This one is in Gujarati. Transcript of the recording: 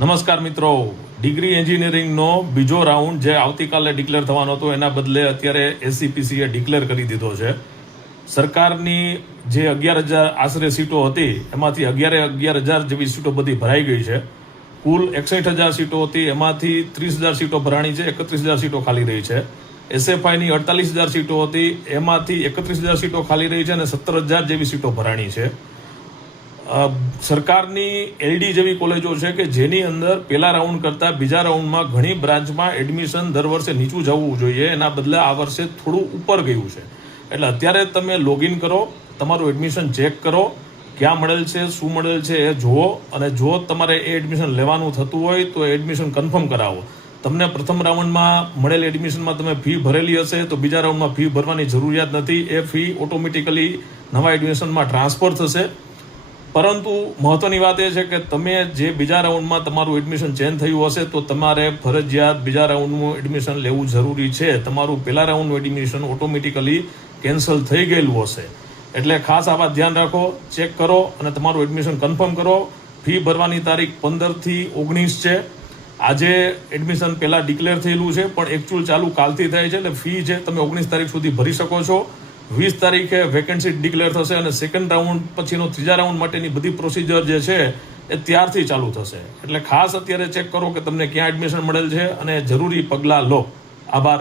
નમસ્કાર મિત્રો, ડિગ્રી એન્જિનિયરિંગનો બીજો રાઉન્ડ જે આવતીકાલે ડિક્લેર થવાનો હતો એના બદલે અત્યારે એસસીપીસીએ ડિક્લેર કરી દીધો છે. સરકારની જે 11,000 આશરે સીટો હતી એમાંથી 11,000 જેવી સીટો બધી ભરાઈ ગઈ છે. કુલ 61,000 સીટો હતી, એમાંથી 30,000 સીટો ભરાણી છે, 31,000 સીટો ખાલી રહી છે. એસએફઆઈની 48,000 સીટો હતી, એમાંથી 31,000 સીટો ખાલી રહી છે અને 17,000 જેવી સીટો ભરાણી છે. સરકારની એલડી જેવી કોલેજો છે કે જેની અંદર પહેલા રાઉન્ડ કરતાં બીજા રાઉન્ડમાં ઘણી બ્રાન્ચમાં એડમિશન દર વર્ષે નીચું જવું જોઈએ, એના બદલે આ વર્ષે થોડું ઉપર ગયું છે. એટલે અત્યારે તમે લોગિન કરો, તમારું એડમિશન ચેક કરો, ક્યાં મળેલ છે, શું મળેલ છે એ જુઓ, અને જો તમારે એ એડમિશન લેવાનું થતું હોય તો એડમિશન કન્ફર્મ કરાવો. તમને પ્રથમ રાઉન્ડમાં મળેલ એડમિશનમાં તમે ફી ભરેલી હશે તો બીજા રાઉન્ડમાં ફી ભરવાની જરૂરિયાત નથી. એ ફી ઓટોમેટિકલી નવા એડમિશનમાં ટ્રાન્સફર થશે. પરંતુ મહત્વની વાત એ છે કે તમે જે બીજા રાઉન્ડમાં તમારું એડમિશન ચેન્જ થયું હશે તો તમારે ફરજિયાત બીજા રાઉન્ડનું એડમિશન લેવું જરૂરી છે. તમારું પહેલા રાઉન્ડનું એડમિશન ઓટોમેટિકલી કેન્સલ થઈ ગયેલું હશે. એટલે ખાસ આ વાત ધ્યાન રાખો, ચેક કરો અને તમારું એડમિશન કન્ફર્મ કરો. ફી ભરવાની તારીખ 15 થી 19 છે. આજે એડમિશન પહેલાં ડિક્લેર થયેલું છે પણ એકચ્યુઅલ ચાલુ કાલથી થાય છે, એટલે ફી છે તમે 19 તારીખ સુધી ભરી શકો છો. 20 તારીખે વેકેન્સી ડિક્લેર થશે અને સેકન્ડ રાઉન્ડ પછીનો ત્રીજા રાઉન્ડ માટેની બધી પ્રોસિજર જે છે એ ત્યારથી ચાલુ થશે. એટલે ખાસ અત્યારે ચેક કરો કે તમને ક્યાં એડમિશન મળેલ છે અને જરૂરી પગલાં લો. આભાર.